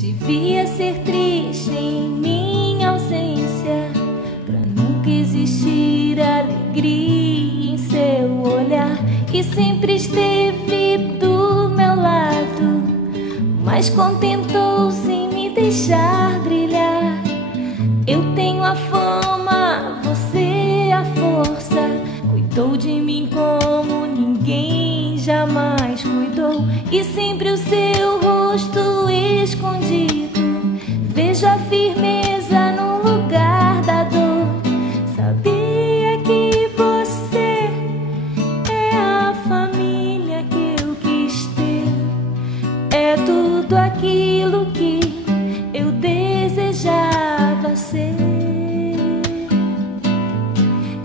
Devia ser triste em minha ausência, pra nunca existir alegria em seu olhar. E sempre esteve do meu lado, mas contentou-se em me deixar brilhar. Eu tenho a fama, você a força. Cuidou de mim como ninguém jamais cuidou. E sempre o seu rosto escondido, vejo a firmeza no lugar da dor. Sabia que você é a família que eu quis ter, é tudo aquilo que eu desejava ser.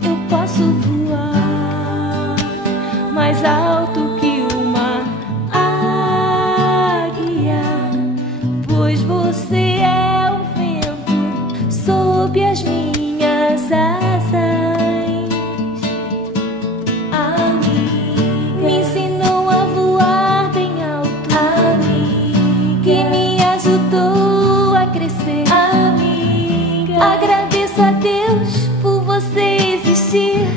Eu posso voar mais alto que uma águia, pois você é o vento sob as minhas asas. A mim me ensinou a voar bem alto, a mim que me ajudou a crescer. Amiga, agradeço a Deus por você existir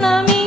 na minha